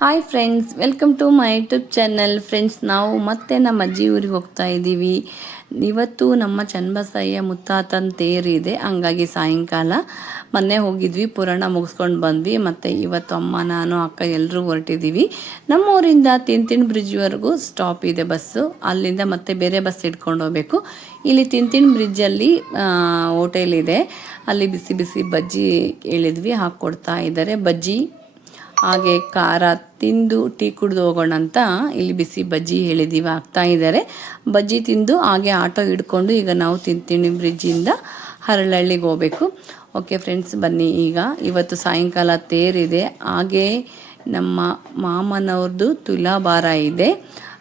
Hi friends welcome to my YouTube channel friends ನಾವು ಮತ್ತೆ ನಮ್ಮ ಅಜ್ಜಿ ಊರಿಗೆ ಹೋಗ್ತಾ ಇದ್ದೀವಿ. ಇವತ್ತು ನಮ್ಮ ಚನ್ನಬಸಯ್ಯ ಮುತ್ತಾತನ ತೇರಿದೆ ಹಂಗಾಗಿ ಸಾಯಂಕಾಲ ಮೊನ್ನೆ ಹೋಗಿದ್ವಿ, ಪುರಾಣ ಮುಗಿಸ್ಕೊಂಡು ಬಂದ್ವಿ. ಮತ್ತು ಇವತ್ತು ಅಮ್ಮ, ನಾನು, ಅಕ್ಕ ಎಲ್ಲರೂ ಹೊರಟಿದ್ದೀವಿ. ನಮ್ಮೂರಿಂದ ತಿಂತಿನ್ ಬ್ರಿಡ್ಜ್ವರೆಗೂ ಸ್ಟಾಪ್ ಇದೆ ಬಸ್ಸು ಅಲ್ಲಿಂದ ಮತ್ತೆ ಬೇರೆ ಬಸ್ ಇಟ್ಕೊಂಡು ಹೋಗ್ಬೇಕು. ಇಲ್ಲಿ ತಿಂತಿನ್ ಬ್ರಿಡ್ಜಲ್ಲಿ ಹೋಟೆಲ್ ಇದೆ. ಅಲ್ಲಿ ಬಿಸಿ ಬಿಸಿ ಬಜ್ಜಿ ಹೇಳಿದ್ವಿ, ಹಾಕ್ಕೊಡ್ತಾ ಇದ್ದಾರೆ. ಬಜ್ಜಿ ಹಾಗೆ ಖಾರ ತಿಂದು ಟೀ ಕುಡಿದು ಹೋಗೋಣ ಅಂತ ಇಲ್ಲಿ ಬಿಸಿ ಬಜ್ಜಿ ಹೇಳಿದ್ದೀವಿ ಆಗ್ತಾ ಇದ್ದಾರೆ. ಬಜ್ಜಿ ತಿಂದು ಹಾಗೆ ಆಟೋ ಹಿಡ್ಕೊಂಡು ಈಗ ನಾವು ತಿಂತೀನಿ ಬ್ರಿಡ್ಜಿಂದ ಹರಳಹಳ್ಳಿಗೆ ಹೋಗಬೇಕು. ಓಕೆ ಫ್ರೆಂಡ್ಸ್, ಬನ್ನಿ ಈಗ ಇವತ್ತು ಸಾಯಂಕಾಲ ತೇರಿದೆ. ಹಾಗೆ ನಮ್ಮ ಮಾಮನವ್ರದ್ದು ತುಲಾಭಾರ ಇದೆ.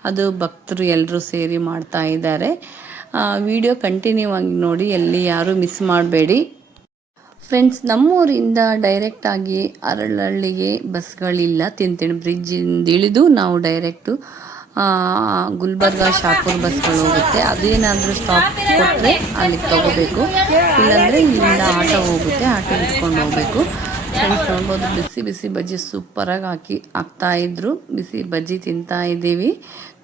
ಅದು ಭಕ್ತರು ಎಲ್ಲರೂ ಸೇರಿ ಮಾಡ್ತಾ ಇದ್ದಾರೆ. ವಿಡಿಯೋ ಕಂಟಿನ್ಯೂ ಆಗಿ ನೋಡಿ, ಎಲ್ಲಿ ಯಾರೂ ಮಿಸ್ ಮಾಡಬೇಡಿ. ಫ್ರೆಂಡ್ಸ್ ನಮ್ಮೂರಿಂದ ಡೈರೆಕ್ಟಾಗಿ ಅರಳಹಳ್ಳಿಗೆ ಬಸ್ಗಳಿಲ್ಲ. ತಿಂತಿಣ್ ಬ್ರಿಡ್ಜಿಂದ ಇಳಿದು ನಾವು ಡೈರೆಕ್ಟು ಗುಲ್ಬರ್ಗ, ಶಾಪುರ್ ಬಸ್ಗಳು ಹೋಗುತ್ತೆ. ಅದೇನಾದರೂ ಸ್ಟಾಪ್ ಕೊಟ್ಟರೆ ಅಲ್ಲಿಗೆ ತಗೋಬೇಕು. ಇಲ್ಲಾಂದರೆ ಇಲ್ಲಿಂದ ಆಟೋ ಹೋಗುತ್ತೆ, ಆಟೋ ಇಟ್ಕೊಂಡು ಹೋಗಬೇಕು. ಫ್ರೆಂಡ್ಸ್ ನೋಡ್ಬೋದು ಬಿಸಿ ಬಿಸಿ ಬಜ್ಜಿ ಸೂಪರಾಗಿ ಹಾಕಿ ಹಾಕ್ತಾ ಇದ್ರು. ಬಿಸಿ ಬಜ್ಜಿ ತಿಂತಾ ಇದ್ದೀವಿ.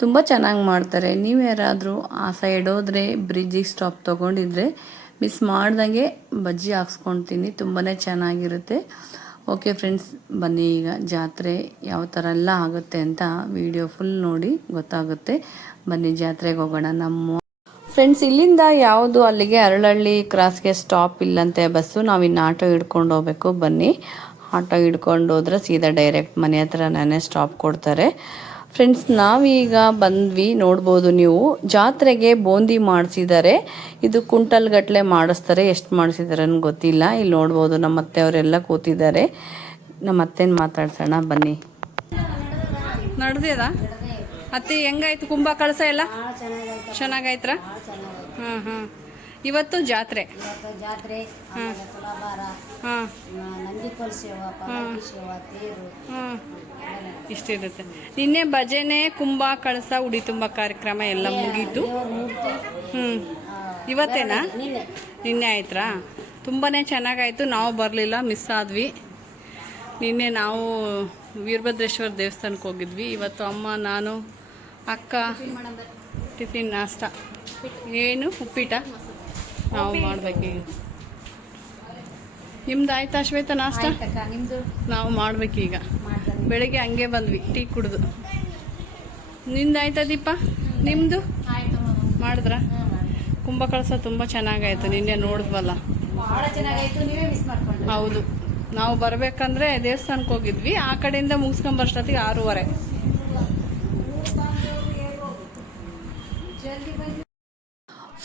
ತುಂಬ ಚೆನ್ನಾಗಿ ಮಾಡ್ತಾರೆ. ನೀವು ಯಾರಾದರೂ ಆ ಸೈಡ್ ಹೋದರೆ ಬ್ರಿಡ್ಜಿಗೆ ಸ್ಟಾಪ್ ತೊಗೊಂಡಿದ್ರೆ ಮಿಸ್ ಮಾಡ್ದಂಗೆ ಬಜ್ಜಿ ಹಾಕ್ಸ್ಕೊಳ್ತೀನಿ ತುಂಬಾ ಚೆನ್ನಾಗಿರುತ್ತೆ. ಓಕೆ ಫ್ರೆಂಡ್ಸ್ ಬನ್ನಿ ಈಗ ಜಾತ್ರೆ ಯಾವ ಥರ ಎಲ್ಲ ಆಗುತ್ತೆ ಅಂತ ವಿಡಿಯೋ ಫುಲ್ ನೋಡಿ ಗೊತ್ತಾಗುತ್ತೆ. ಬನ್ನಿ ಜಾತ್ರೆಗೆ ಹೋಗೋಣ, ನಮ್ಮ ಫ್ರೆಂಡ್ಸ್ ಇಲ್ಲಿಂದ ಯಾವುದು ಅಲ್ಲಿಗೆ ಅರಳಹಳ್ಳಿ ಕ್ರಾಸ್ಗೆ ಸ್ಟಾಪ್ ಇಲ್ಲಂತೆ ಬಸ್ಸು, ನಾವು ಇನ್ನು ಆಟೋ ಹಿಡ್ಕೊಂಡು ಹೋಗ್ಬೇಕು. ಬನ್ನಿ ಆಟೋ ಹಿಡ್ಕೊಂಡು ಹೋದ್ರೆ ಸೀದಾ ಡೈರೆಕ್ಟ್ ಮನೆ ಹತ್ರ ನಾನೇ ಸ್ಟಾಪ್ ಕೊಡ್ತಾರೆ. ಫ್ರೆಂಡ್ಸ್ ನಾವೀಗ ಬಂದ್ವಿ ನೋಡ್ಬೋದು ನೀವು. ಜಾತ್ರೆಗೆ ಬೂಂದಿ ಮಾಡಿಸಿದ್ದಾರೆ ಇದು ಕುಂಟಲ್ ಗಟ್ಟಲೆ ಮಾಡಿಸ್ತಾರೆ. ಎಷ್ಟು ಮಾಡಿಸಿದಾರೆ ಗೊತ್ತಿಲ್ಲ. ಇಲ್ಲಿ ನೋಡ್ಬೋದು ನಮ್ಮ ಅತ್ತೆಯವರೆಲ್ಲ ಕೂತಿದ್ದಾರೆ. ನಮ್ಮ ಅತ್ತೆನ ಮಾತಾಡ್ಸೋಣ ಬನ್ನಿ. ನಡೆದಿದ? ಅತ್ತೆ ಹೆಂಗಾಯ್ತು? ಕುಂಭ ಕಳಸ ಎಲ್ಲ? ಚೆನ್ನಾಗಾಯ್ತ್ರ? ಹಾಂ ಹಾಂ. ಇವತ್ತು ಜಾತ್ರೆ. ಜಾತ್ರೆ ಹಾಂ. ಹಾಂ. ಇಷ್ಟಿರುತ್ತೆ. ನಿನ್ನೆ ಭಜನೆ ಕುಂಭ ಕಳಸ ಉಡಿ ತುಂಬ ಕಾರ್ಯಕ್ರಮ ಎಲ್ಲ ಮುಗೀತು. ಹ್ಮ್. ಹ್ಞೂ ಇವತ್ತೇನಾ? ನಿನ್ನೆ. ತುಂಬಾನೇ ತುಂಬಾ ಚೆನ್ನಾಗಾಯ್ತು. ನಾವು ಬರಲಿಲ್ಲ ಮಿಸ್ ಆದ್ವಿ. ನಿನ್ನೆ ನಾವು ವೀರಭದ್ರೇಶ್ವರ ದೇವಸ್ಥಾನಕ್ಕೆ ಹೋಗಿದ್ವಿ. ಇವತ್ತು ಅಮ್ಮ ನಾನು ಅಕ್ಕ ಟಿಫಿನ್ ನಾಷ್ಟ. ಏನು? ಉಪ್ಪಿಟ ನಾವು ಮಾಡ್ಬೇಕೀಗ ನಿಮ್ದು ಆಯ್ತಾ ಶ್ವೇತ ನಾಷ್ಟ? ನಿಮ್ದು? ನಾವು ಮಾಡ್ಬೇಕೀಗ ಈಗ. ಬೆಳಿಗ್ಗೆ ಹಂಗೆ ಬಂದ್ವಿ ಟೀ ಕುಡ್ದು. ನಿಂದು ಆಯ್ತಾ ದೀಪ ನಿಮ್ಮದು ಮಾಡಿದ್ರಾ ಕುಂಭ ಕಳಸ ತುಂಬ ಚೆನ್ನಾಗಾಯ್ತು ನಿನ್ನೆ ನೋಡಿದ್ವಲ್ಲ. ಹೌದು. ನಾವು ಬರ್ಬೇಕಂದ್ರೆ ದೇವಸ್ಥಾನಕ್ಕೆ ಹೋಗಿದ್ವಿ ಆ ಕಡೆಯಿಂದ ಮುಗಿಸ್ಕೊಂಬರ್ಷ್ಟೊತ್ತಿಗೆ ಆರೂವರೆ.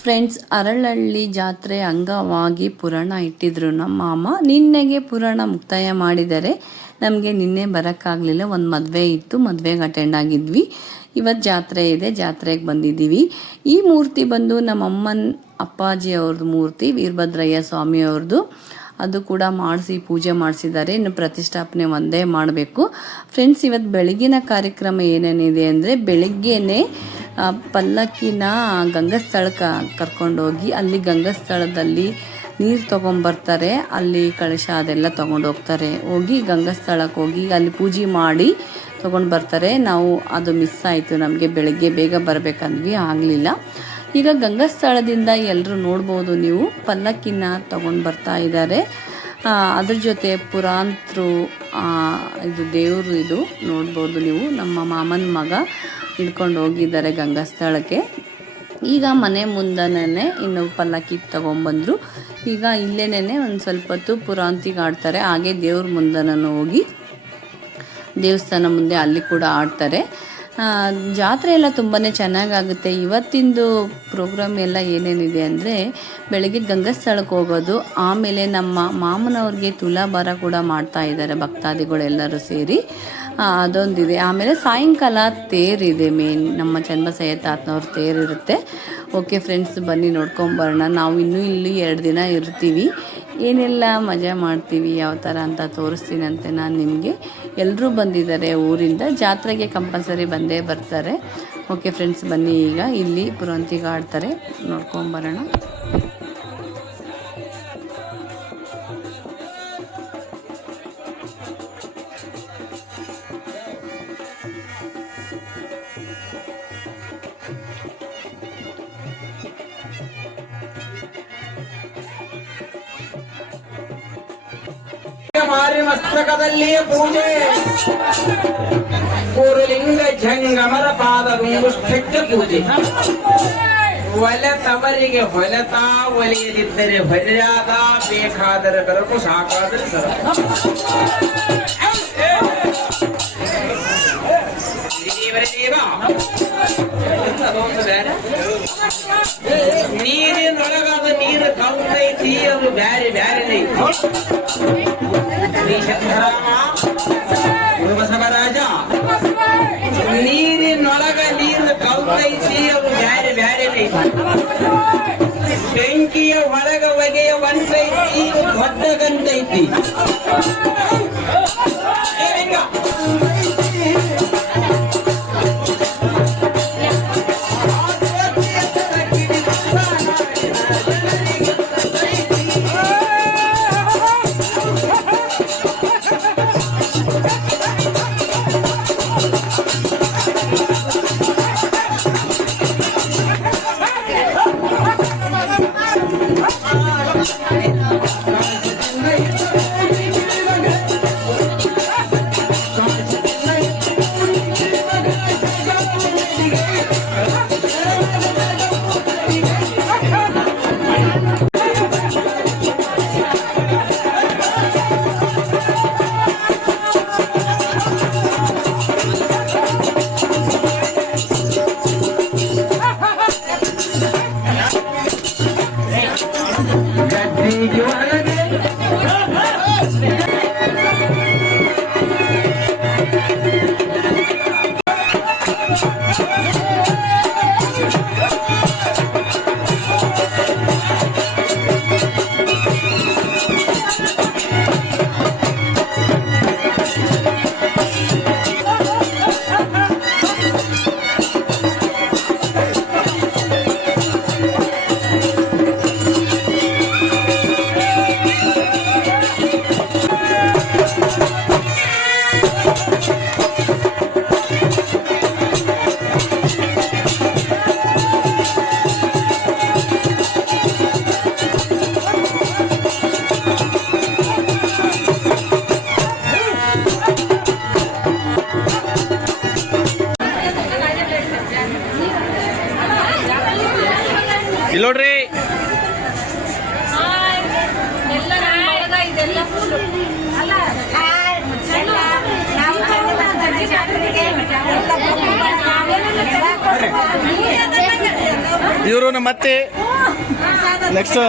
ಫ್ರೆಂಡ್ಸ್ ಅರಳಳ್ಳಿ ಜಾತ್ರೆ ಅಂಗವಾಗಿ ಪುರಾಣ ಇಟ್ಟಿದ್ರು. ನಮ್ಮ ಮಾಮ ನಿನ್ನೆಗೆ ಪುರಾಣ ಮುಕ್ತಾಯ ಮಾಡಿದರೆ ನಮಗೆ ನಿನ್ನೆ ಬರೋಕ್ಕಾಗಲಿಲ್ಲ. ಒಂದು ಮದುವೆ ಇತ್ತು, ಮದುವೆಗೆ ಅಟೆಂಡ್ ಆಗಿದ್ವಿ. ಇವತ್ತು ಜಾತ್ರೆ ಇದೆ, ಜಾತ್ರೆಗೆ ಬಂದಿದ್ದೀವಿ. ಈ ಮೂರ್ತಿ ಬಂದು ನಮ್ಮ ಅಮ್ಮನ ಅಪ್ಪಾಜಿ ಅವ್ರದ್ದು ಮೂರ್ತಿ, ವೀರಭದ್ರಯ್ಯ ಸ್ವಾಮಿ ಅವ್ರದ್ದು ಅದು ಕೂಡ ಮಾಡಿಸಿ ಪೂಜೆ ಮಾಡಿಸಿದ್ದಾರೆ. ಇನ್ನು ಪ್ರತಿಷ್ಠಾಪನೆ ಒಂದೇ ಮಾಡಬೇಕು. ಫ್ರೆಂಡ್ಸ್ ಇವತ್ತು ಬೆಳಗಿನ ಕಾರ್ಯಕ್ರಮ ಏನೇನಿದೆ ಅಂದರೆ ಬೆಳಗ್ಗೆನೇ ಪಲ್ಲಕ್ಕಿನ ಗಂಗಸ್ಥಳಕ್ಕೆ ಕರ್ಕೊಂಡೋಗಿ ಅಲ್ಲಿ ಗಂಗಸ್ಥಳದಲ್ಲಿ ನೀರು ತೊಗೊಂಬರ್ತಾರೆ. ಅಲ್ಲಿ ಕಳಶ ಅದೆಲ್ಲ ತೊಗೊಂಡು ಹೋಗ್ತಾರೆ ಹೋಗಿ ಗಂಗಸ್ಥಳಕ್ಕೆ ಹೋಗಿ ಅಲ್ಲಿ ಪೂಜೆ ಮಾಡಿ ತೊಗೊಂಡು ಬರ್ತಾರೆ ನಾವು ಅದು ಮಿಸ್ ಆಯಿತು ನಮಗೆ ಬೆಳಗ್ಗೆ ಬೇಗ ಬರಬೇಕಂದ್ವಿ. ಆಗಲಿಲ್ಲ. ಈಗ ಗಂಗಸ್ಥಳದಿಂದ ಎಲ್ಲರೂ ನೋಡ್ಬೋದು ನೀವು. ಪಲ್ಲಕ್ಕಿನ ತಗೊಂಡು ಬರ್ತಾ ಇದ್ದಾರೆ. ಅದ್ರ ಜೊತೆ ಪುರಾಂತರು ಇದು ದೇವರು ಇದು ನೋಡ್ಬೋದು ನೀವು. ನಮ್ಮ ಮಾಮನ ಮಗ ಹಿಡ್ಕೊಂಡು ಹೋಗಿದ್ದಾರೆ ಗಂಗಸ್ಥಳಕ್ಕೆ. ಈಗ ಮನೆ ಮುಂದನೇ ಇನ್ನು ಪಲ್ಲಕ್ಕಿ ತಗೊಂಬಂದರು. ಈಗ ಇಲ್ಲೇನೇ ಒಂದು ಸ್ವಲ್ಪ ಹೊತ್ತು ಪುರಾಂತಿಗೆ ಆಡ್ತಾರೆ. ಹಾಗೆ ದೇವ್ರ ಮುಂದನೂ ಹೋಗಿ ದೇವಸ್ಥಾನ ಮುಂದೆ ಅಲ್ಲಿ ಕೂಡ ಆಡ್ತಾರೆ. ಜಾತ್ರೆ ಎಲ್ಲ ತುಂಬಾ ಚೆನ್ನಾಗಾಗುತ್ತೆ. ಇವತ್ತಿಂದು ಪ್ರೋಗ್ರಾಮ್ ಎಲ್ಲ ಏನೇನಿದೆ ಅಂದರೆ, ಬೆಳಗ್ಗೆ ಗಂಗಸ್ಥಳಕ್ಕೆ ಹೋಗೋದು, ಆಮೇಲೆ ನಮ್ಮ ಮಾಮನವ್ರಿಗೆ ತುಲಾಭಾರ ಕೂಡ ಮಾಡ್ತಾ ಇದ್ದಾರೆ ಭಕ್ತಾದಿಗಳೆಲ್ಲರೂ ಸೇರಿ. ಅದೊಂದಿದೆ. ಆಮೇಲೆ ಸಾಯಂಕಾಲ ತೇರಿದೆ ಮೇನ್ ನಮ್ಮ ಚನ್ನಬಸಯ್ಯ ತಾತನವ್ರ ತೇರಿರುತ್ತೆ. ಓಕೆ ಫ್ರೆಂಡ್ಸ್ ಬನ್ನಿ ನೋಡ್ಕೊಂಬರೋಣ ನಾವು ಇನ್ನೂ ಇಲ್ಲಿ ಎರಡು ದಿನ ಇರ್ತೀವಿ. ಏನೆಲ್ಲ ಮಜಾ ಮಾಡ್ತೀವಿ, ಯಾವ ಥರ ಅಂತ ತೋರಿಸ್ತೀನಂತೆ ನಾನು ನಿಮಗೆ. ಎಲ್ಲರೂ ಬಂದಿದ್ದಾರೆ ಊರಿಂದ. ಜಾತ್ರೆಗೆ ಕಂಪಲ್ಸರಿ ಬಂದೇ ಬರ್ತಾರೆ. ಓಕೆ ಫ್ರೆಂಡ್ಸ್ ಬನ್ನಿ ಈಗ. ಇಲ್ಲಿ ಪುರಂತಿಗೆ ಆಡ್ತಾರೆ. ನೋಡ್ಕೊಂಬರೋಣ ಪೂಜೆ ಕೂರುಲಿಂಗ ಜಂಗಮರ ಪಾದ ಮುಂಗುಷ್ಟಕ್ಕೆ ಪೂಜೆ ಒಲೆತವರಿಗೆ ಹೊಲೆತಾ ಒಲೆಯದಿದ್ದರೆ ಹೊರೆಯಾದ ಬೇಕಾದರೆ ಬೆರಕು ಸಾಕಾದರೆ ಸರ ನೀರಿನೊಳಗಾದ ನೀರು ಕೌತೈತಿ ಅದು ಬ್ಯಾರೆ ಬ್ಯಾರೆ ಬಸವರಾಜ ನೀರಿನೊಳಗ ನೀರು ಕೌತೈತಿ ಅದು ಬ್ಯಾರೆ ಬ್ಯಾರೆ ಬೆಂಕಿಯ ಒಳಗ ಒಗೆಯ ಒಂಟೈತಿ ದೊಡ್ಡ ಗಂಟೈತಿ.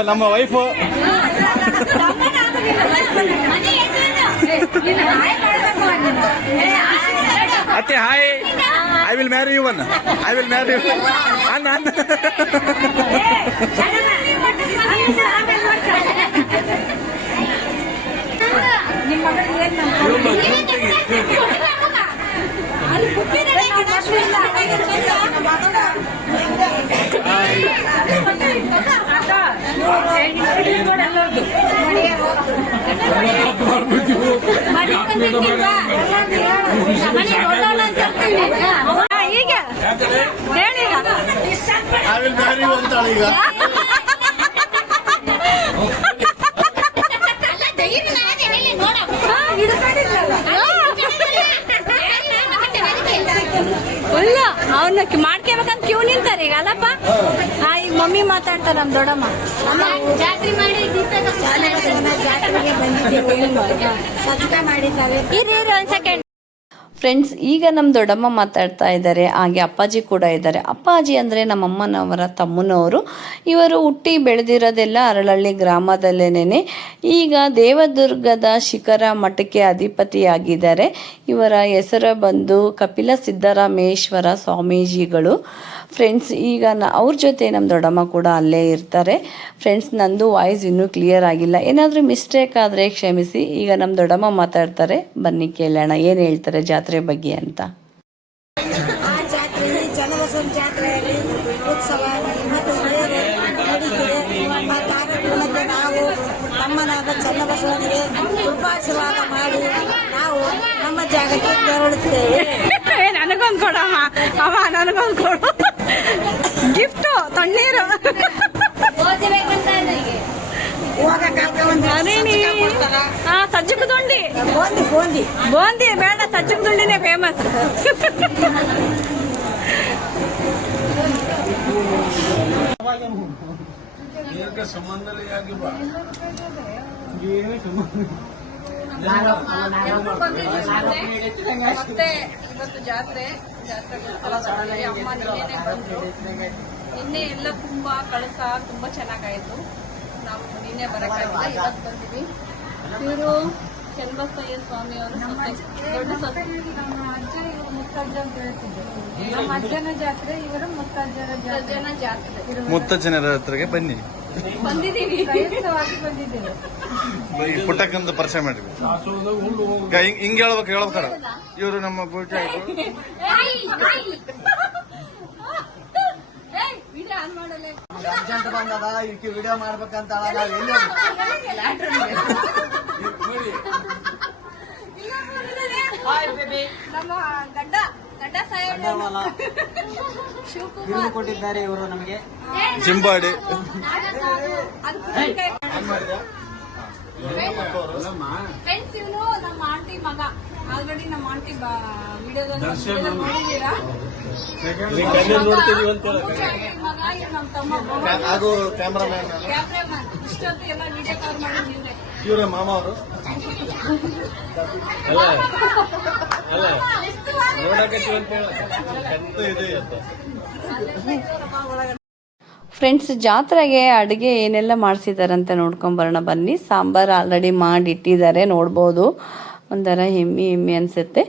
ನಮ್ಮ ವೈಫು ಅತ್ತೆ hi I will marry you one I will marry you ಅನ್ನ ಈಗ ಅವನ್ನ ಮಾಡ್ಕೋಬೇಕಂತ ಕ್ಯೂ ನಿಂತಾರೆ ಈಗ ಅಲ್ಲಪ್ಪ? ಮಮ್ಮಿ ಮಾತಾಡ್ತಾರ ನಮ್ ದೊಡ್ಡಮ್ಮ. ಜಾತ್ರೆ ಮಾಡಿ ಜಾತ್ರೆಗೆ ಬಂದಿದ್ದೀವಿ ಮಾಡಿದ್ದಾರೆ. ಇರಿ ಇರಿ ಒಂದ್ ಸೆಕೆಂಡ್ ಫ್ರೆಂಡ್ಸ್ ಈಗ ನಮ್ಮ ದೊಡ್ಡಮ್ಮ ಮಾತಾಡ್ತಾ ಇದ್ದಾರೆ, ಹಾಗೆ ಅಪ್ಪಾಜಿ ಕೂಡ ಇದ್ದಾರೆ. ಅಪ್ಪಾಜಿ ಅಂದರೆ ನಮ್ಮಮ್ಮನವರ ತಮ್ಮನವರು. ಇವರು ಹುಟ್ಟಿ ಬೆಳೆದಿರೋದೆಲ್ಲ ಅರಳಳ್ಳಿ ಗ್ರಾಮದಲ್ಲೇನೆ ಈಗ ದೇವದುರ್ಗದ ಶಿಖರ ಮಠಕ್ಕೆ ಅಧಿಪತಿಯಾಗಿದ್ದಾರೆ. ಇವರ ಹೆಸರು ಬಂದು ಕಪಿಲ ಸಿದ್ದರಾಮೇಶ್ವರ ಸ್ವಾಮೀಜಿಗಳು. ಫ್ರೆಂಡ್ಸ್ ಈಗ ನ, ಅವ್ರ ಜೊತೆ ನಮ್ಮ ದೊಡ್ಡಮ್ಮ ಕೂಡ ಅಲ್ಲೇ ಇರ್ತಾರೆ. ಫ್ರೆಂಡ್ಸ್ ನಂದು ವಾಯ್ಸ್ ಇನ್ನೂ ಕ್ಲಿಯರ್ ಆಗಿಲ್ಲ. ಏನಾದರೂ ಮಿಸ್ಟೇಕ್ ಆದರೆ ಕ್ಷಮಿಸಿ, ಈಗ ನಮ್ಮ ದೊಡ್ಡಮ್ಮ ಮಾತಾಡ್ತಾರೆ. ಬನ್ನಿ ಕೇಳೋಣ, ಏನು ಹೇಳ್ತಾರೆ ಜಾತ್ರೆ ಬಗ್ಗೆ ಅಂತ. ಆ ಜಾತ್ರೆ ಜಾತ್ರೆಯಲ್ಲಿ ಉತ್ಸವ ಕಾರ್ಯಕ್ರಮಕ್ಕೆ ನಾವು ಚನ್ನಬಸವನಿಗೆ ಮಾಡಿ ನಾವು ನಮ್ಮ ಜಾಗಕ್ಕೆ ತೆರಳುತ್ತೇವೆ. ನನಗೊಂದು ಕೊಡಮ್ಮ. ಅಮ್ಮ ನನಗೊಂದು ಕೊಡು. ಗಿಫ್ಟು ತಣ್ಣೀರು ಹೋಗಬೇಕಂತ ಹೋಗಕ್ಕ ಅರೇಣಿ ಹಾ ಸಜ್ಜಕ ದುಂಡಿ. ಬೋಂದಿ ಬೇಡ ಸಜ್ಜಕ ದುಂಡಿನೇ ಫೇಮಸ್ ಮತ್ತೆ ಇವತ್ತು ಜಾತ್ರೆ ಜಾತ್ರೆ ಅಮ್ಮ ನಿನ್ನೆ ಬಂದ್ರು. ನಿನ್ನೆ ಎಲ್ಲ ತುಂಬಾ ಕಳಸ ತುಂಬಾ ಚೆನ್ನಾಗಾಯ್ತು. ಬರಕ್ಕಾಗಿಲ್ಲ ಇವತ್ತು ಬರ್ತೀವಿ. ಇವರು ಚನ್ನಬಸಯ್ಯ ಸ್ವಾಮಿ ಅವರು ದೊಡ್ಡ ಸೊಸೆ. ನಮ್ಮ ಅಜ್ಜನ ಜಾತ್ರೆ ಇವರು ಮುತ್ತಜ್ಜನ ಜನ ಜಾತ್ರೆ ಮುತ್ತಜ್ಜನರ ಹತ್ರಗೆ ಬನ್ನಿ. ಪುಟ್ಟಕ್ಕಂತ ಪ್ರಯುಕ್ತವಾಗಿ ಬಂದಿದ್ದೇವೆ. ಈ ಪುಟ್ಟಕ್ಕಂದು ಪರಿಚಯ ಮಾಡಿ. ಹಿಂಗ್. ಹೇಳ್ಬೇಕು ಹೇಳ್ಬೇಕಾರ ಇವರು ನಮ್ಮ ಪೂಜೆ ಆಯ್ತು ವಿಡಿಯೋ ಆನ್ ಮಾಡಲ್ಲ ಅರ್ಜೆಂಟ್ ಬಂದದ ಇದಕ್ಕೆ ವಿಡಿಯೋ ಮಾಡ್ಬೇಕಂತ ನಾವ್ ಎಲ್ಲಿ ನಮ್ಮ ಗಡ್ಡ ಗಡ್ಡ ಸಾಹೇಬ್ ಶಿವಕುಮಾರ್. ಬಿರುದು ಕೊಟ್ಟಿದ್ದಾರೆ ಇವರು ನಮಗೆ. ಚಿಂಬಾಡಿ ಅದು ಫ್ರೆಂಡ್ಸ್ ಇವನು ನಮ್ಮ ಆಂಟಿ ಮಗ. ಆಲ್ರೆಡಿ ನಮ್ಮ ಆಂಟಿ ವಿಡಿಯೋದಲ್ಲಿ ನೋಡಿದೀರಾ ಇವ್ರು ಹಾಗೂ ಕ್ಯಾಮ್ರಾಮ್ಯಾನ್ ಮಾಮ ಅವರು ಫ್ರೆಂಡ್ಸ್ ಜಾತ್ರೆಗೆ ಅಡುಗೆ ಏನೆಲ್ಲ ಮಾಡಿಸಿದಾರಂತ ಅಂತ ನೋಡ್ಕೊಂಬರೋಣ ಬನ್ನಿ. ಸಾಂಬಾರು ಆಲ್ರೆಡಿ ಮಾಡಿಟ್ಟಿದ್ದಾರೆ ನೋಡ್ಬೋದು. ಒಂಥರ ಹೆಮ್ಮೆ ಹೆಮ್ಮೆ ಅನಿಸುತ್ತೆ.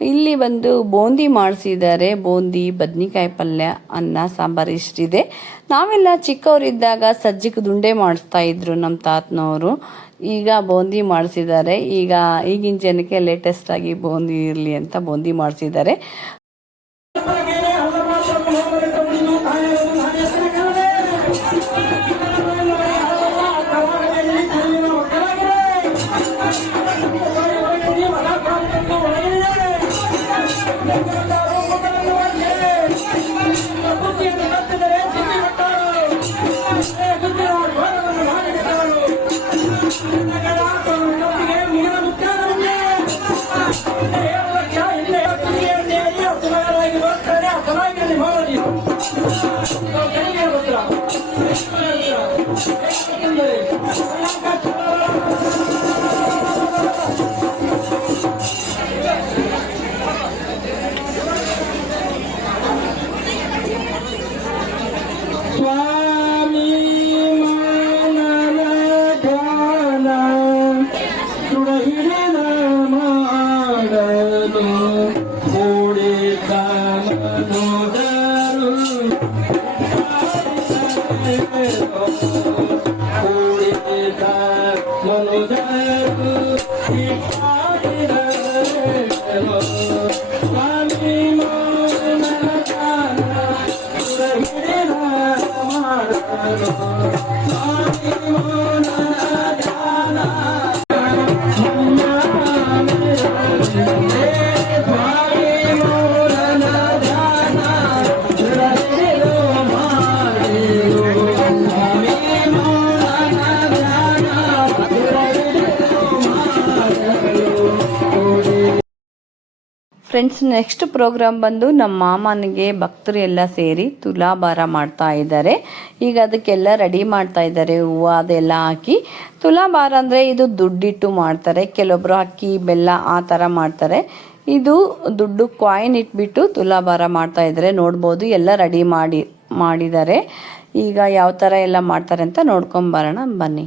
ಇಲ್ಲಿ ಬಂದು ಬೂಂದಿ ಮಾಡಿಸಿದ್ದಾರೆ. ಬೂಂದಿ, ಬದ್ನಿಕಾಯಿ ಪಲ್ಯ, ಅನ್ನ, ಸಾಂಬಾರು ಇಷ್ಟಿದೆ. ನಾವೆಲ್ಲ ಚಿಕ್ಕವರಿದ್ದಾಗ ಸಜ್ಜಿಗೆ ದುಂಡೆ ಮಾಡಿಸ್ತಾ ಇದ್ರು ನಮ್ಮ ತಾತನವರು. ಈಗ ಬೂಂದಿ ಮಾಡಿಸಿದ್ದಾರೆ. ಈಗ ಈಗಿನ ಜನಕ್ಕೆ ಲೇಟೆಸ್ಟಾಗಿ ಬೂಂದಿ ಇರಲಿ ಅಂತ ಬೂಂದಿ ಮಾಡಿಸಿದ್ದಾರೆ. ಫ್ರೆಂಡ್ಸ್ ನೆಕ್ಸ್ಟ್ ಪ್ರೋಗ್ರಾಮ್ ಬಂದು ನಮ್ಮ ಮಾಮನಿಗೆ ಭಕ್ತರು ಎಲ್ಲ ಸೇರಿ ತುಲಾಭಾರ ಮಾಡ್ತಾ ಇದ್ದಾರೆ. ಈಗ ಅದಕ್ಕೆಲ್ಲ ರೆಡಿ ಮಾಡ್ತಾ ಇದ್ದಾರೆ. ಹೂವು ಅದೆಲ್ಲ ಹಾಕಿ ತುಲಾಭಾರ ಅಂದರೆ ಇದು ದುಡ್ಡಿಟ್ಟು ಮಾಡ್ತಾರೆ. ಕೆಲವೊಬ್ರು ಅಕ್ಕಿ, ಬೆಲ್ಲ ಆ ಥರ ಮಾಡ್ತಾರೆ. ಇದು ದುಡ್ಡು ಕಾಯಿನ್ ಇಟ್ಬಿಟ್ಟು ತುಲಾಭಾರ ಮಾಡ್ತಾ ಇದ್ದಾರೆ. ನೋಡ್ಬೋದು ಎಲ್ಲ ರೆಡಿ ಮಾಡಿ, ಮಾಡಿದ್ದಾರೆ. ಈಗ ಯಾವ ಥರ ಎಲ್ಲ ಮಾಡ್ತಾರೆ ಅಂತ ನೋಡ್ಕೊಂಬರೋಣ ಬನ್ನಿ.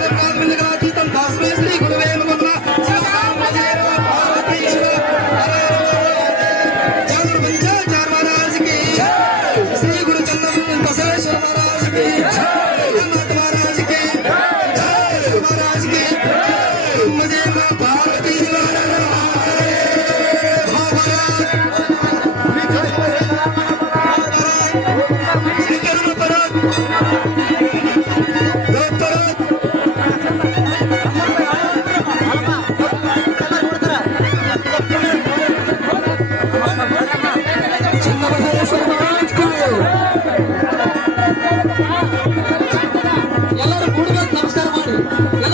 Yeah.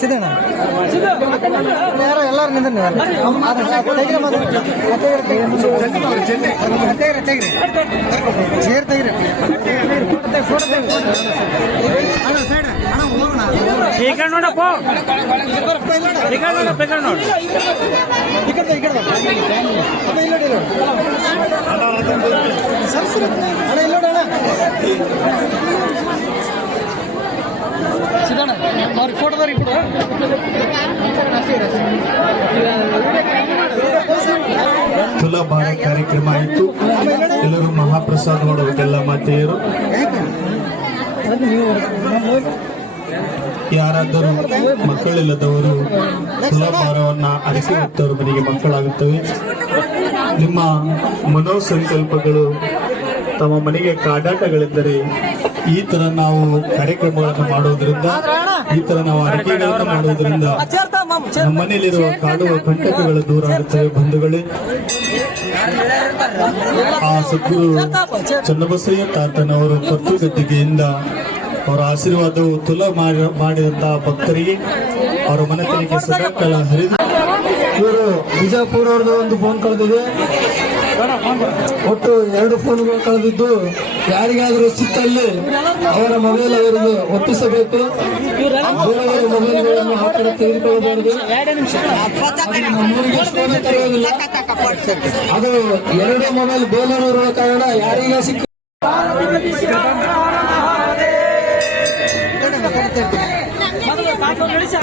ಸಿದ್ದಣ್ಣ ಯಾರೋ ಎಲ್ಲರೂ ನಿಂದ್ರೆ ತೆಗ್ರಿ ತೆಗ್ರಿ ಚೇರ್ ತೆಗ್ರಿ ಫೋಟೋ ತೆಗ್ರಿ ಅಣ್ಣ ಸೈಡ್ ಅಣ್ಣ ಹೋಗೋಣ ಈ ಕಡೆ ನೋಡಪ್ಪ ಈ ಕಡೆ ನೋಡಪ್ಪ ಈ ಕಡೆ ನೋಡು ಈ ಕಡೆ ಈ ಕಡೆ ಅಣ್ಣ ಇಲ್ಲಿ ನೋಡಿ ಇಲ್ಲಿ ನೋಡಿ. ಸರಿ ಅಣ್ಣ ಇಲ್ಲಿ ನೋಡಿ ಸಿದ್ದಣ್ಣ ಅವ್ರಿಗೆ ಕೊಡು ಕಾರ್ಯಕ್ರಮ ಆಯಿತು. ಎಲ್ಲರೂ ಮಹಾಪ್ರಸಾದ ಮಾಡುವುದೆಲ್ಲ ಮಾತೆಯರು. ಯಾರಾದರೂ ಮಕ್ಕಳಿಲ್ಲದವರು ಸುಲಭಾರವನ್ನ ಅರಸಿ ಹೋಗ್ತವ್ರ ಮನೆಗೆ ಮಕ್ಕಳಾಗುತ್ತವೆ. ನಿಮ್ಮ ಮನೋಸಂಕಲ್ಪಗಳು ತಮ್ಮ ಮನೆಗೆ ಕಾಡಾಟಗಳೆಂದರೆ ಈ ತರ ನಾವು ಕಾರ್ಯಕ್ರಮಗಳನ್ನು ಮಾಡುವುದರಿಂದ, ಈ ತರ ನಾವು ಅಡಿಕೆಗಳನ್ನು ಮಾಡುವುದರಿಂದ ನಮ್ಮ ಮನೆಯಲ್ಲಿರುವ ಕಾಡುವ ಕಂಟಕಗಳು ದೂರ ಆಗುತ್ತವೆ ಬಂಧುಗಳೇ. ಆ ಸದ್ಗುರು ಚನ್ನಬಸಯ್ಯ ತಾತನವರು ಕರ್ತುಗದ್ದಿಗೆಯಿಂದ ಅವರ ಆಶೀರ್ವಾದವು ತುಲ ಮಾಡಿ- ಮಾಡಿದಂತಹ ಭಕ್ತರಿಗೆ ಅವರ ಮನೆತನಕ್ಕೆ ಸದಾಕಾಲ ಹರಿದು ಇವರು ಬಿಜಾಪುರ ಅವ್ರದ್ದು ಒಂದು ಫೋನ್ ಕಳೆದಿದೆ. ಒಟ್ಟು ಎರಡು ಫೋನ್ಗಳು ಕಳೆದಿದ್ದು ಯಾರಿಗಾದರೂ ಸಿಕ್ಕಲ್ಲಿ ಅವರ ಮೊಬೈಲ್ ಅವರನ್ನು ಒಪ್ಪಿಸಬೇಕು. ಬೇರೆಯವರ ಮೊಬೈಲ್ಗಳನ್ನು ಆ ಕಡೆ ತೆಗೆದುಕೊಳ್ಳಬಾರದು. ಅದು ಎರಡು ಮೊಬೈಲ್ ಬೇಲೂರಿರುವ ಕಾರಣ ಯಾರಿಗ ಸಿಕ್ಕ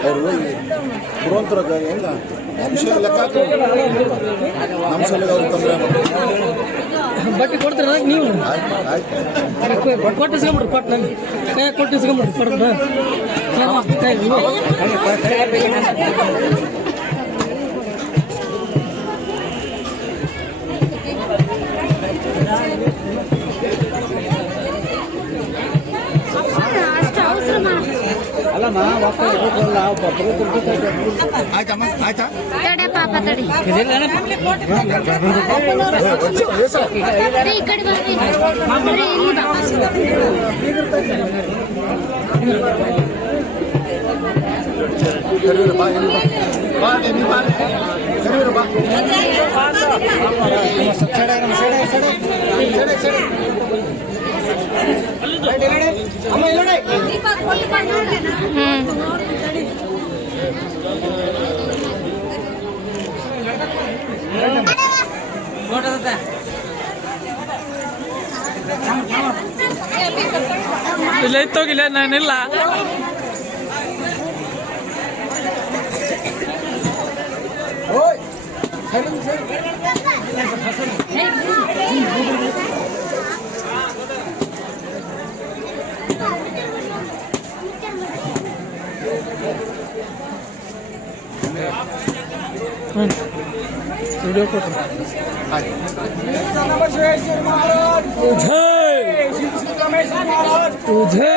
ಇದೆ. ಅಣ್ಣ ಅಣ್ಣ, ಒಂದ್ ಸೆಕೆಂಡ್, ಅಷ್ಟೇ ಇದೆ. ತೆಗಿಬೇಡ ತಡಿಯಪ್ಪ ತೆಗಿಬೇಡ ಬಟ್ಟೆ ಕೊಡ್ತೀರ ನೀವು ಕೊಟ್ಟು ಇಸ್ಕೊಂಬಿಡ್ರಿ ಕೊಟ್ಟು ನಂಗೆ ಕೈ ಕೊಟ್ಟು ಇಸ್ಕೊಂಬಿಡ್ರಿ ಕೊಡ್ರ ಕೈ ಇವು. ತಡೆ ಪಾಪ ತಡಿ ಈ ಕಡೆ ಸರಿ ಸರಿ. ಇಲ್ಲಿ ಇಲ್ಲ વીડિયો કોટ ઉજે ઉજે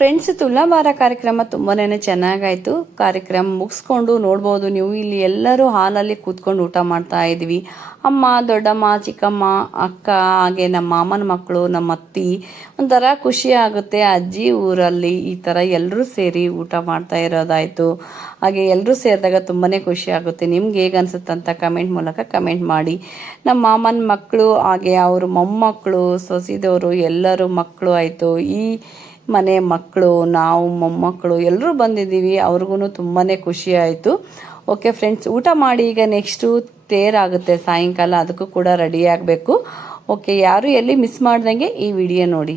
ಫ್ರೆಂಡ್ಸ್ ತುಲಾಭಾರ ಕಾರ್ಯಕ್ರಮ ತುಂಬಾನೇ ಚೆನ್ನಾಗಾಯ್ತು. ಕಾರ್ಯಕ್ರಮ ಮುಗಿಸ್ಕೊಂಡು ನೋಡ್ಬೋದು ನೀವು. ಇಲ್ಲಿ ಎಲ್ಲರೂ ಹಾಲಲ್ಲಿ ಕೂತ್ಕೊಂಡು ಊಟ ಮಾಡ್ತಾ ಇದ್ವಿ ಅಮ್ಮ, ದೊಡ್ಡಮ್ಮ, ಚಿಕ್ಕಮ್ಮ, ಅಕ್ಕ, ಹಾಗೆ ನಮ್ಮ ಮಾಮನ ಮಕ್ಕಳು, ನಮ್ಮ ಅತ್ತಿ, ಒಂಥರ ಖುಷಿ ಆಗುತ್ತೆ. ಅಜ್ಜಿ ಊರಲ್ಲಿ ಈ ಥರ ಎಲ್ಲರೂ ಸೇರಿ ಊಟ ಮಾಡ್ತಾ ಇರೋದಾಯಿತು. ಹಾಗೆ ಎಲ್ಲರೂ ಸೇರಿದಾಗ ತುಂಬಾ ಖುಷಿ ಆಗುತ್ತೆ. ನಿಮ್ಗೆ ಹೇಗೆ ಅನ್ಸುತ್ತೆ ಅಂತ ಕಮೆಂಟ್ ಮೂಲಕ ಕಮೆಂಟ್ ಮಾಡಿ. ನಮ್ಮ ಮಾಮನ ಮಕ್ಕಳು, ಹಾಗೆ ಅವ್ರ ಮೊಮ್ಮಕ್ಕಳು, ಸೊಸಿದವರು, ಎಲ್ಲರೂ ಮಕ್ಕಳು ಆಯಿತು. ಈ ಮನೆ ಮಕ್ಕಳು, ನಾವು ಮೊಮ್ಮಕ್ಕಳು ಎಲ್ಲರೂ ಬಂದಿದ್ದೀವಿ. ಅವ್ರಿಗೂ ತುಂಬಾ ಖುಷಿ ಆಯಿತು. ಓಕೆ ಫ್ರೆಂಡ್ಸ್ ಊಟ ಮಾಡಿ ಈಗ ನೆಕ್ಸ್ಟು ತೇರಾಗುತ್ತೆ. ಸಾಯಂಕಾಲ ಅದಕ್ಕೂ ಕೂಡ ರೆಡಿ ಆಗಬೇಕು. ಓಕೆ ಯಾರು ಎಲ್ಲಿ ಮಿಸ್ ಮಾಡ್ದಂಗೆ ಈ ವಿಡಿಯೋ ನೋಡಿ.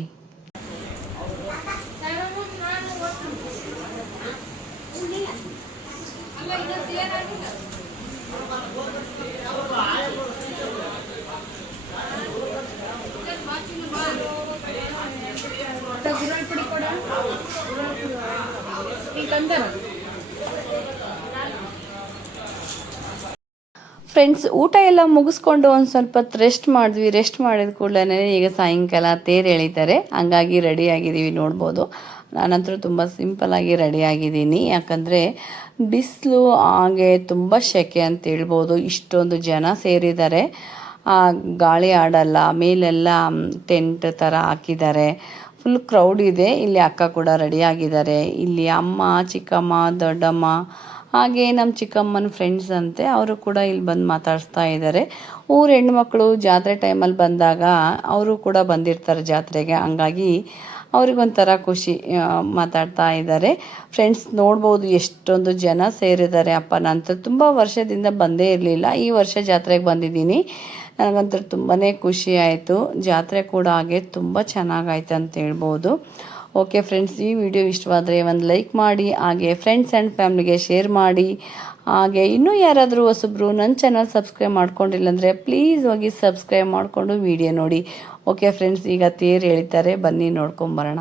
ಫ್ರೆಂಡ್ಸ್ ಊಟ ಎಲ್ಲ ಮುಗಿಸ್ಕೊಂಡು ಒಂದು ಸ್ವಲ್ಪ ಹೊತ್ತು ರೆಸ್ಟ್ ಮಾಡಿದ್ವಿ. ರೆಸ್ಟ್ ಮಾಡಿದ ಕೂಡಲೇ ಈಗ ಸಾಯಂಕಾಲ ತೇರು ಎಳಿತಾರೆ. ಹಂಗಾಗಿ ರೆಡಿ ಆಗಿದ್ದೀವಿ ನೋಡ್ಬೋದು. ನಾನಂತರೂ ತುಂಬ ಸಿಂಪಲಾಗಿ ರೆಡಿ ಆಗಿದ್ದೀನಿ. ಯಾಕಂದರೆ ಬಿಸಿಲು ಹಾಗೆ ತುಂಬ ಸೆಕೆ ಅಂತ ಹೇಳ್ಬೋದು. ಇಷ್ಟೊಂದು ಜನ ಸೇರಿದ್ದಾರೆ. ಗಾಳಿ ಆಡಲ್ಲ ಮೇಲೆಲ್ಲ ಟೆಂಟ್ ಥರ ಹಾಕಿದ್ದಾರೆ. ಫುಲ್ ಕ್ರೌಡ್ ಇದೆ. ಇಲ್ಲಿ ಅಕ್ಕ ಕೂಡ ರೆಡಿ ಆಗಿದ್ದಾರೆ. ಇಲ್ಲಿ ಅಮ್ಮ, ಚಿಕ್ಕಮ್ಮ, ದೊಡ್ಡಮ್ಮ ಹಾಗೆ ನಮ್ಮ ಚಿಕ್ಕಮ್ಮನ ಫ್ರೆಂಡ್ಸ್ ಅಂತೆ ಅವರು ಕೂಡ ಇಲ್ಲಿ ಬಂದು ಮಾತಾಡಿಸ್ತಾ ಇದ್ದಾರೆ ಊರ ಹೆಣ್ಮಕ್ಳು ಜಾತ್ರೆ ಟೈಮಲ್ಲಿ ಬಂದಾಗ ಅವರು ಕೂಡ ಬಂದಿರ್ತಾರೆ ಜಾತ್ರೆಗೆ. ಹಂಗಾಗಿ ಅವ್ರಿಗೊಂಥರ ಖುಷಿ ಮಾತಾಡ್ತಾ ಇದ್ದಾರೆ ಫ್ರೆಂಡ್ಸ್ ನೋಡ್ಬೋದು ಎಷ್ಟೊಂದು ಜನ ಸೇರಿದ್ದಾರೆ ಅಪ್ಪ, ನಂತರ ತುಂಬ ವರ್ಷದಿಂದ ಬಂದೇ ಇರಲಿಲ್ಲ. ಈ ವರ್ಷ ಜಾತ್ರೆಗೆ ಬಂದಿದ್ದೀನಿ. ನನಗಂತೂ ತುಂಬಾ ಖುಷಿ ಆಯಿತು. ಜಾತ್ರೆ ಕೂಡ ಹಾಗೆ ತುಂಬ ಚೆನ್ನಾಗಾಯ್ತು ಅಂತ ಹೇಳ್ಬೋದು. ಓಕೆ ಫ್ರೆಂಡ್ಸ್ ಈ ವಿಡಿಯೋ ಇಷ್ಟವಾದರೆ ಒಂದು ಲೈಕ್ ಮಾಡಿ, ಹಾಗೆ ಫ್ರೆಂಡ್ಸ್ ಆ್ಯಂಡ್ ಫ್ಯಾಮ್ಲಿಗೆ ಶೇರ್ ಮಾಡಿ, ಹಾಗೆ ಇನ್ನೂ ಯಾರಾದರೂ ಹೊಸಬ್ರು ನನ್ನ ಚಾನಲ್ ಸಬ್ಸ್ಕ್ರೈಬ್ ಮಾಡ್ಕೊಂಡಿಲ್ಲ ಅಂದರೆ ಪ್ಲೀಸ್ ಹೋಗಿ ಸಬ್ಸ್ಕ್ರೈಬ್ ಮಾಡಿಕೊಂಡು ವಿಡಿಯೋ ನೋಡಿ. ಓಕೆ ಫ್ರೆಂಡ್ಸ್ ಈಗ ತೇರು ಹೇಳ್ತಾರೆ ಬನ್ನಿ ನೋಡ್ಕೊಂಬರೋಣ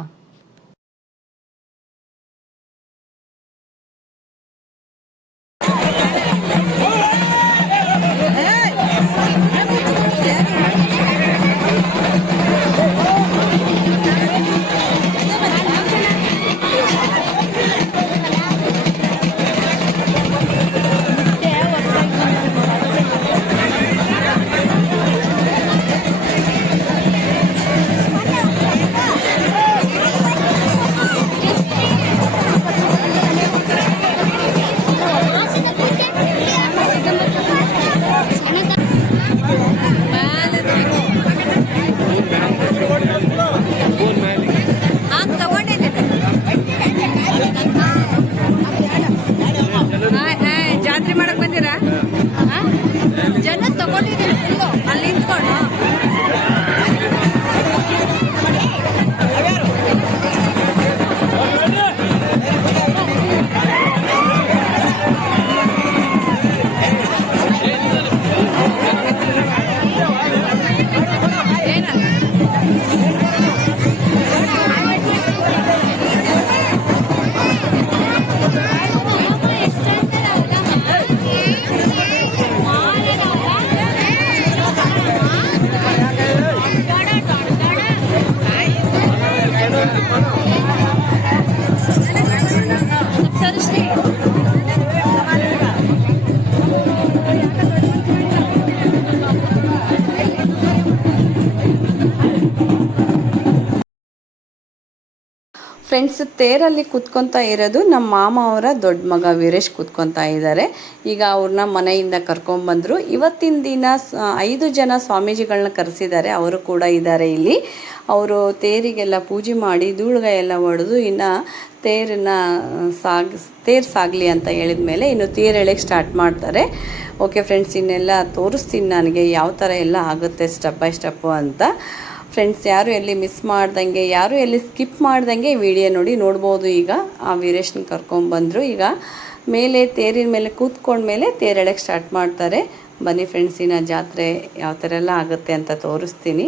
ಫ್ರೆಂಡ್ಸ್, ತೇರಲ್ಲಿ ಕೂತ್ಕೊತಾ ಇರೋದು ನಮ್ಮ ಮಾಮ ಅವರ ದೊಡ್ಡ ಮಗ ವೀರೇಶ್ ಕೂತ್ಕೊತಾ ಇದ್ದಾರೆ. ಈಗ ಅವ್ರನ್ನ ಮನೆಯಿಂದ ಕರ್ಕೊಂಡ್ಬಂದರು ಇವತ್ತಿನ ದಿನ ಐದು ಜನ ಸ್ವಾಮೀಜಿಗಳನ್ನ ಕರೆಸಿದ್ದಾರೆ. ಅವರು ಕೂಡ ಇದ್ದಾರೆ ಇಲ್ಲಿ. ಅವರು ತೇರಿಗೆಲ್ಲ ಪೂಜೆ ಮಾಡಿ ಧೂಳ್ಗಾಯಿ ಎಲ್ಲ ಹೊಡೆದು ಇನ್ನು ತೇರನ್ನ ಸಾಗ, ತೇರು ಸಾಗಲಿ ಅಂತ ಹೇಳಿದ ಮೇಲೆ ಇನ್ನು ತೇರು ಎಳೆಗೆ ಸ್ಟಾರ್ಟ್ ಮಾಡ್ತಾರೆ. ಓಕೆ ಫ್ರೆಂಡ್ಸ್ ಇನ್ನೆಲ್ಲ ತೋರಿಸ್ತೀನಿ. ನನಗೆ ಯಾವ ಥರ ಎಲ್ಲ ಆಗುತ್ತೆ ಸ್ಟೆಪ್ ಬೈ ಸ್ಟೆಪ್ಪು ಅಂತ. ಫ್ರೆಂಡ್ಸ್ ಯಾರು ಎಲ್ಲಿ ಮಿಸ್ ಮಾಡ್ದಂಗೆ, ಯಾರು ಎಲ್ಲಿ ಸ್ಕಿಪ್ ಮಾಡ್ದಂಗೆ ವಿಡಿಯೋ ನೋಡಿ ನೋಡ್ಬೋದು ಈಗ. ಆ ವೀರೇಶ್ನ ಕರ್ಕೊಂಡ್ಬಂದರು ಈಗ. ಮೇಲೆ ತೇರಿನ ಮೇಲೆ ಕೂತ್ಕೊಂಡ್ಮೇಲೆ ತೇರೆಳಕ್ಕೆ ಸ್ಟಾರ್ಟ್ ಮಾಡ್ತಾರೆ. ಬನ್ನಿ ಫ್ರೆಂಡ್ಸಿನ ಜಾತ್ರೆ ಯಾವ ಥರ ಎಲ್ಲ ಆಗುತ್ತೆ ಅಂತ ತೋರಿಸ್ತೀನಿ.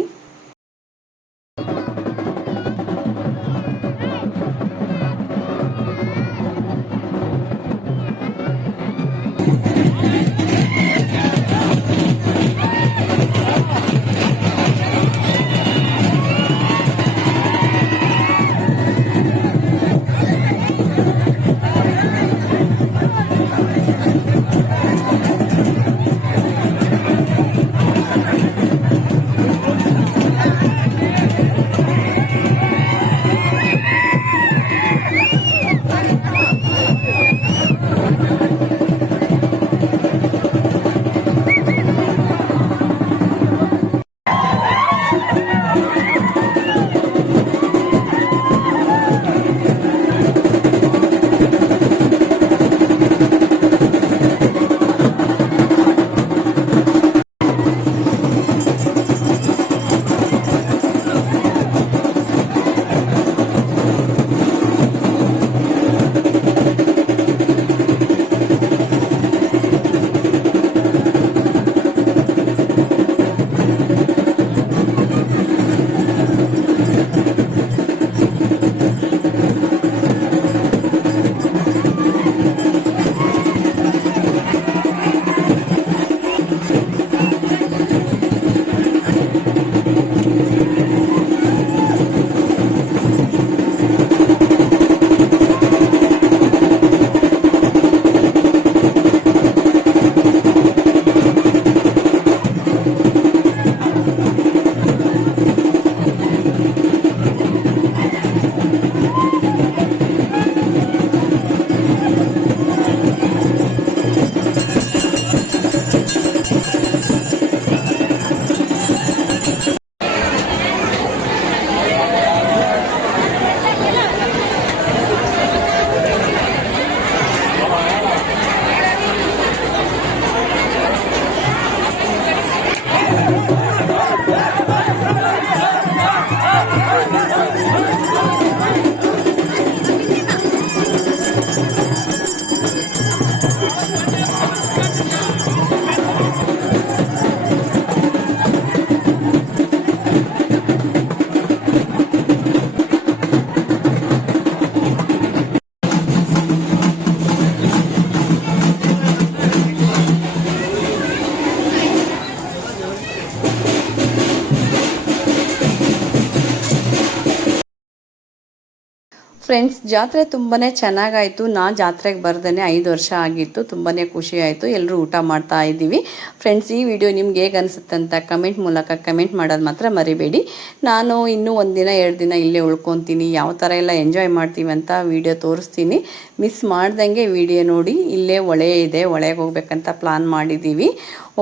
ಫ್ರೆಂಡ್ಸ್ ಜಾತ್ರೆ ತುಂಬಾ ಚೆನ್ನಾಗಾಯಿತು. ನಾ ಜಾತ್ರೆಗೆ ಬರ್ದೇ ಐದು ವರ್ಷ ಆಗಿತ್ತು. ತುಂಬಾ ಖುಷಿ ಆಯಿತು. ಎಲ್ಲರೂ ಊಟ ಮಾಡ್ತಾ ಇದ್ದೀವಿ. ಫ್ರೆಂಡ್ಸ್ ಈ ವಿಡಿಯೋ ನಿಮ್ಗೆ ಹೇಗೆ ಅನಿಸುತ್ತೆ ಅಂತ ಕಮೆಂಟ್ ಮೂಲಕ ಕಮೆಂಟ್ ಮಾಡೋದು ಮಾತ್ರ ಮರಿಬೇಡಿ. ನಾನು ಇನ್ನೂ ಒಂದು ದಿನ, ಎರಡು ದಿನ ಇಲ್ಲೇ ಉಳ್ಕೊತೀನಿ. ಯಾವ ಥರ ಎಲ್ಲ ಎಂಜಾಯ್ ಮಾಡ್ತೀವಿ ಅಂತ ವಿಡಿಯೋ ತೋರಿಸ್ತೀನಿ. ಮಿಸ್ ಮಾಡ್ದಂಗೆ ವಿಡಿಯೋ ನೋಡಿ, ಇಲ್ಲೇ ಹೊಳೆ ಇದೆ ಹೊಳೆಗೆ ಹೋಗ್ಬೇಕಂತ ಪ್ಲಾನ್ ಮಾಡಿದ್ದೀವಿ.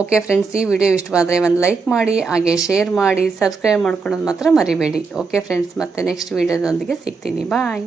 ಓಕೆ ಫ್ರೆಂಡ್ಸ್ ಈ ವಿಡಿಯೋ ಇಷ್ಟವಾದರೆ ಒಂದು ಲೈಕ್ ಮಾಡಿ, ಹಾಗೆ ಶೇರ್ ಮಾಡಿ ಸಬ್ಸ್ಕ್ರೈಬ್ ಮಾಡ್ಕೊಳ್ಳೋದು ಮಾತ್ರ ಮರಿಬೇಡಿ. ಓಕೆ ಫ್ರೆಂಡ್ಸ್ ಮತ್ತೆ ನೆಕ್ಸ್ಟ್ ವಿಡಿಯೋದೊಂದಿಗೆ ಸಿಗ್ತೀನಿ. ಬಾಯ್